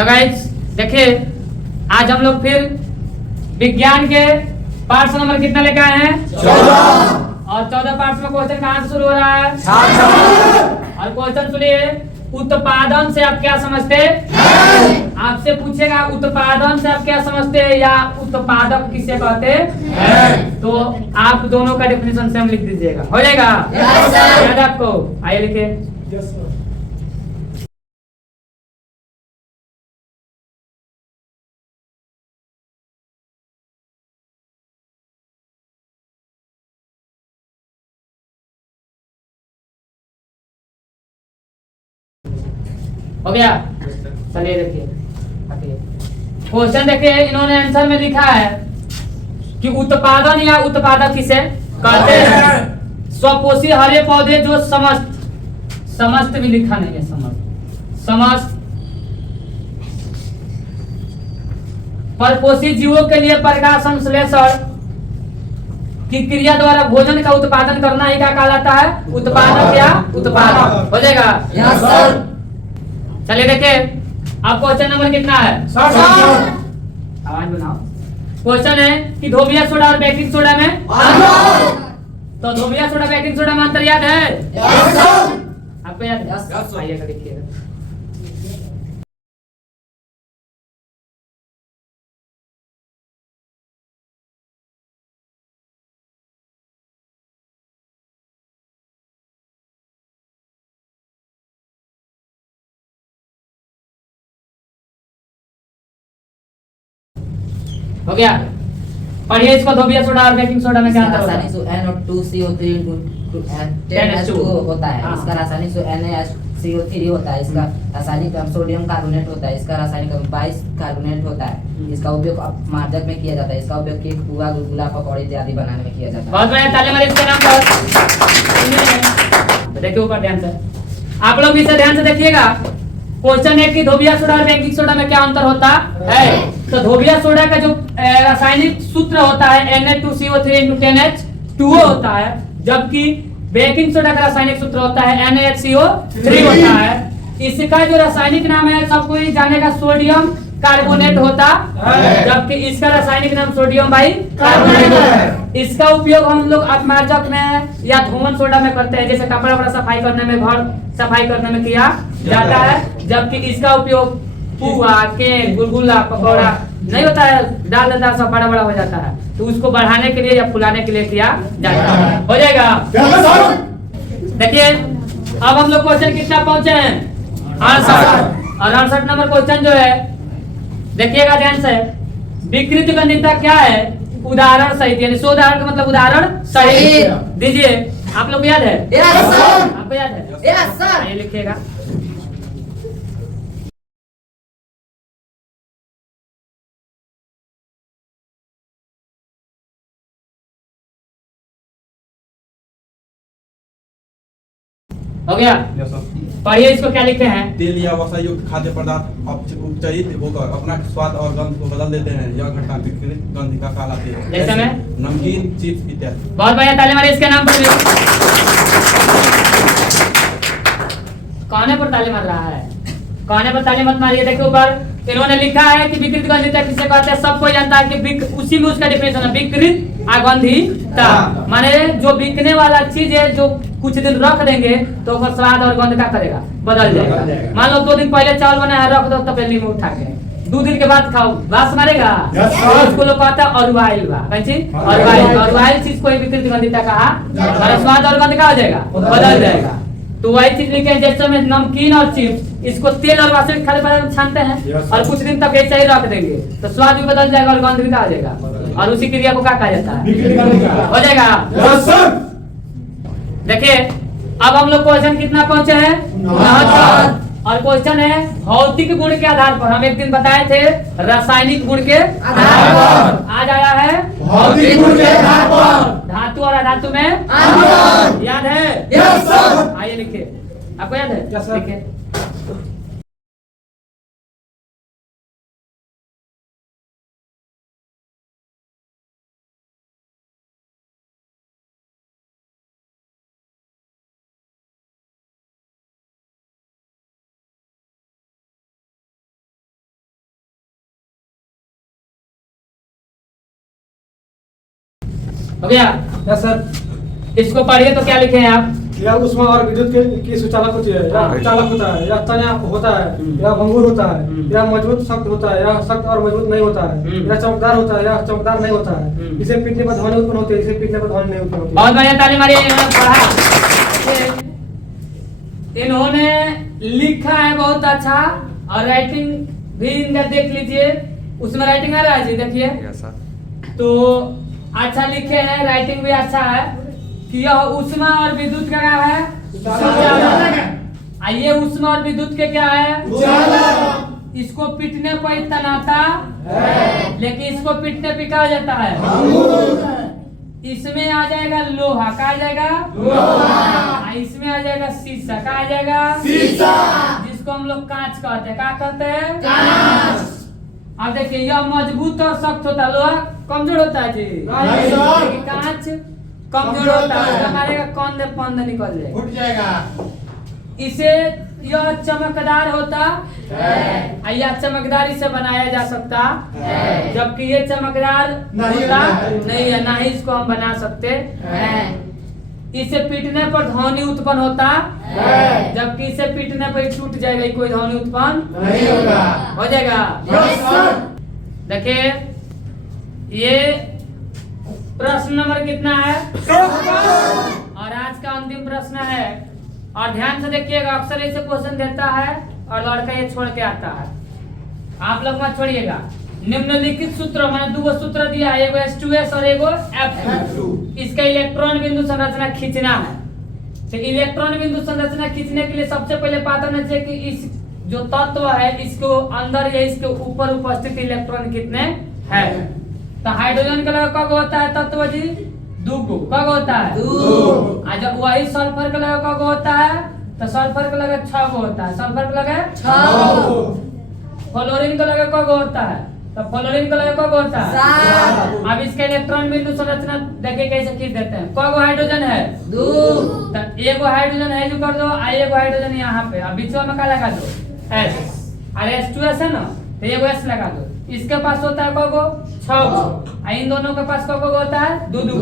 Guys देखिए, आज हम लोग फिर विज्ञान के पार्ट्स नंबर कितना लेके आए हैं 14। और 14 पार्ट्स में क्वेश्चन कहाँ से शुरू हो रहा है और क्वेश्चन सुनिए। उत्पादन से आप क्या समझते हैं? आपसे पूछेगा उत्पादन से आप क्या समझते हैं या उत्पादक किसे कहते हैं, तो आप दोनों का डेफिनेशन सेम लिख दीजिएगा, हो जाएगा याद आपको? आइए लिखिए। हो गया? चलिए देखिए क्वेश्चन, देखिए इन्होंने आंसर में लिखा है कि उत्पादन या उत्पादक किसे कहते हैं? स्वपोषी हरे पौधे जो समस्त भी लिखा नहीं है, समस्त परपोषी जीवों के लिए प्रकाश संश्लेषण की क्रिया द्वारा भोजन का उत्पादन करना ही क्या कहलाता है? उत्पादक या उत्पादक, हो जाएगा? Yes sir. चलिए देखिए, अब क्वेश्चन नंबर कितना है? आवाज बनाओ। क्वेश्चन है कि धोबिया सोडा और बेकिंग सोडा में तो धोबिया सोडा बेकिंग सोडा में अंतर याद है? आपको याद है? आइएगा देखिएगा। हो गया? पढ़िए इसको, धोबिया सोडा और बेकिंग सोडा में क्या अंतर होता है? NO2CO3 होता है। इसका रासायनिक NaCO3 होता है। इसका रासायनिक सोडियम कार्बोनेट होता है। इसका रासायनिक बाइकार्बोनेट होता है। इसका उपयोग मार्जक में किया जाता है। इसका उपयोग केक, पुआ, गुलगुला, पकौड़े इत्यादि बनाने में किया जाता है। बहुत बढ़िया, ताली मारिए इसके नाम पर। देखिए ऊपर ध्यान से, आप लोग इसे ध्यान से देखिएगा। क्वेश्चन है कि धोबिया सोडा और बेकिंग सोडा में क्या अंतर होता है? तो धोबिया सोडा का जो रासायनिक सूत्र होता है Na2CO3 होता है, जबकि बेकिंग सोडा का रासायनिक सूत्र होता है NaHCO3 होता है। इसका जो रासायनिक नाम है सबको ही जानेगा, सोडियम कार्बोनेट होता है, जबकि इसका रासायनिक नाम सोडियम बाइकार्बोनेट है। इसका उपयोग हम लोग अपमार्जक में या धूमन सोडा में करते हैं, जैसे कपड़ा वपड़ा सफाई करने में, घर सफाई करने में किया जाता है, जबकि इसका उपयोग पुआ, केक, गुलगुला, पकौड़ा नहीं होता है, डाल देता है, सब बड़ा बड़ा हो जाता है, तो उसको बढ़ाने के लिए या फुलाने के लिए किया जाता है। हो जाएगा? देखिए अब हम लोग क्वेश्चन कितना पहुंचे हैं? 68। और 68 नंबर क्वेश्चन जो है, देखिएगा ध्यान से। विकृत गणिता क्या है? उदाहरण सहित, यानी सो उदाहरण का मतलब उदाहरण सहित दीजिए। आप लोग को याद है? आपको याद है? ये लिखिएगा। हो गया? पढ़िए इसको, क्या लिखे हैं? तेल या वसा युक्त खाद्य पदार्थ उपचरित होकर अपना स्वाद और गंध को बदल देते हैं। यह घटना विकृत गंधिका कहलाती है। जैसे में नमकीन, चिप्स इत्यादि। बहुत बढ़िया, ताली मारिए इसके नाम पर। कहने पर ताली मार रहा है, कहने पर ताली मत मारिए। देखिए ऊपर इन्होंने लिखा है कि विकृत गंधिता किसे कहते हैं? सबको जानता है कि उसी में उसका डिफिनेशन है, विकृत अगंधिता, माने जो बिकने वाला चीज है, जो कुछ दिन रख देंगे तो उसका स्वाद और गंध क्या करेगा? बदल जाएगा। मान लो 2 दिन पहले चावल बना है, रख दो तपेली में उठा के, 2 दिन के बाद खाओ, बास मारेगा? उसको लोग कहता है अरुआइल बा, अरुआइल चीज को विकृत गंधिता कहा, हमारा स्वाद और गंध क्या हो जाएगा? बदल जाएगा। तो वही चीज लिखे हैं, जैसे में नमकीन और चिप्स, इसको तेल और वासन खाद्य पदार्थ में छानते हैं और कुछ दिन तक ऐसे ही रख देंगे तो स्वाद भी बदल जाएगा और गंध भी आ जाएगा, और उसी क्रिया को क्या कहा जाता है? हो जाएगा? देखिए अब हम लोग क्वेश्चन कितना पहुंचे हैं? 69। और क्वेश्चन है भौतिक गुण के आधार पर, हम एक दिन बताए थे रासायनिक गुण के आधार पर, आज आया है भौतिक गुण के आधार पर, धातु और अधातु में अंतर। याद है? Yes sir. आइए लिखिए, आपको याद है? लिखिए। हो गया? Yes sir. इसको पढ़िए तो क्या लिखे हैं आप? या उष्मा और विद्युत की सुचालक होती है, या चालक होता है, या तन्य होता है, या भंगुर होता है, या मजबूत सख्त होता है, या सख्त और मजबूत नहीं होता है, या चमकदार होता है, या चमकदार नहीं होता है। इसे पीटने पर ध्वनि उत्पन्न होती है, इसे पीटने पर ध्वनि नहीं उत्पन्न होती। बहुत बढ़िया, ताली मारिए। इन्होंने पढ़ा, इन्होंने लिखा है बहुत अच्छा, और राइटिंग भी इनका देख लीजिए, उसमें राइटिंग आ रहा है जी, देखिए तो अच्छा लिखे हैं, राइटिंग भी अच्छा है कि यह उष्मा और विद्युत का क्या है, आइए उष्मा और विद्युत के क्या है, इसको पीटने पर ही तनाता है, लेकिन इसको पीटने पे क्या हो जाता है, इसमें आ जाएगा लोहा, का आ जाएगा लोहा, इसमें आ जाएगा शीशा, का आ जाएगा शीशा, जिसको हम लोग कांच कहते हैं, क्या कहते हैं कांच। अब देखिए यह मजबूत और सख्त होता है, लोहा कमजोर होता है जी, लेकिन कांच कमजोर होता है, हमारे का कौन पंद निकल जाएगा, फूट जाएगा। इसे यह चमकदार होता है, या चमकदार इसे बनाया जा सकता है, जबकि ये चमकदार होता नहीं है, ना ही इसको हम बना सकते हैं। इसे पीटने पर ध्वनि उत्पन्न होता है, जबकि इसे पीटने पर टूट जाएगा, कोई ध्वनि उत्पन्न नहीं होगा, हो जाएगा। देखिए ये प्रश्न नंबर कितना है, और आज का अंतिम प्रश्न है, और ध्यान से देखिएगा, अक्सर ऐसे क्वेश्चन देता है और लड़का ये छोड़ के आता है, आप लोग मत छोड़िएगा। निम्नलिखित सूत्र, मैंने दो सूत्र दिया है, एगो H2S और एगो F2। इसका इलेक्ट्रॉन बिंदु संरचना खींचना है, तो इलेक्ट्रॉन बिंदु संरचना खींचने के लिए सबसे पहले पता होना चाहिए कि इस जो तत्व है इसको अंदर या इसके ऊपर उपस्थित इलेक्ट्रॉन कितने हैं। तो हाइड्रोजन का लगा कब होता है तत्व जी, दूगो, कब होता है दो। जब वही सल्फर का लगा कब होता है, तो सल्फर का लगा 6 गो होता है, सल्फर का लगा 6। फ्लोरीन का लगा कब होता है, तो फ्लोरीन का लगा कब होता है 7। अब इसके इलेक्ट्रॉन बिंदु संरचना देखिए कैसे खींच देते हैं, कब हाइड्रोजन है 2, तो एगो हाइड्रोजन है जो कर दो, एगो हाइड्रोजन यहाँ पे, अब बीच में क्या लगा दो S, और H2S है ना, तो एगो S लगा दो। इसके पास होता है कब 6 गो, इन दोनों के पास कब होता है 2 2।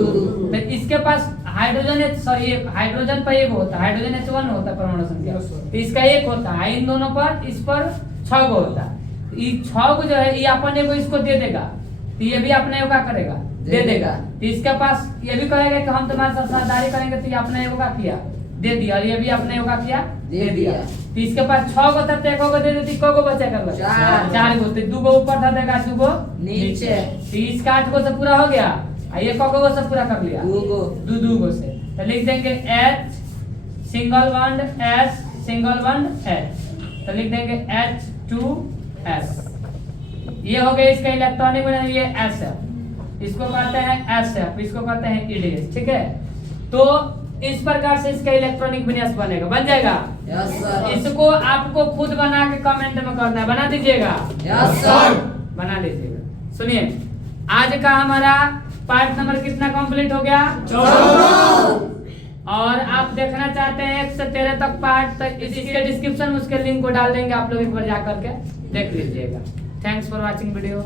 तो इसके पास हाइड्रोजन सॉरी हाइड्रोजन पर एक होता है, हाइड्रोजन H1 होता है परमाणु संख्या, तो इसका एक होता है, इन दोनों पर इस पर 6 गो होता है। ये 6 गो जो है ये अपन एगो इसको दे देगा, तो ये भी अपने एगो क्या करेगा दे देगा, तो इसके पास ये भी कहेगा कि हम तुम्हारे साथ साझेदारी करेंगे, तो ये अपने एगो का किया दे दिया, और ये भी अपने एगो का किया दे दिया। तो इसके पास 6 गो था, तो एक गो दे देती, को बचा कर 4 गो, तो 2 गो ऊपर था देगा, 2 गो नीचे, तो इसका 8 गो से पूरा हो गया, ये को गो से पूरा कर लिया 2 गो से, तो लिख देंगे H single bond S single bond H, तो लिख देंगे H2S। ये हो गया इसका इलेक्ट्रॉनिक बना, ये SF, इसको कहते हैं SF, इसको कहते हैं EDS, ठीक है। तो इस प्रकार से इसका इलेक्ट्रॉनिक विन्यास बनेगा, बन जाएगा। Yes sir. इसको आपको खुद बना के कमेंट में करना है, बना दीजिएगा। Yes sir. बना लीजिएगा। सुनिए, आज का हमारा पार्ट नंबर कितना कंप्लीट हो गया 14, और आप देखना चाहते हैं 1 से 13 तक पार्ट, तो इसके डिस्क्रिप्शन में उसके लिंक को डाल देंगे, आप लोग एक बार जा करके देख लीजिएगा। Thanks for watching video.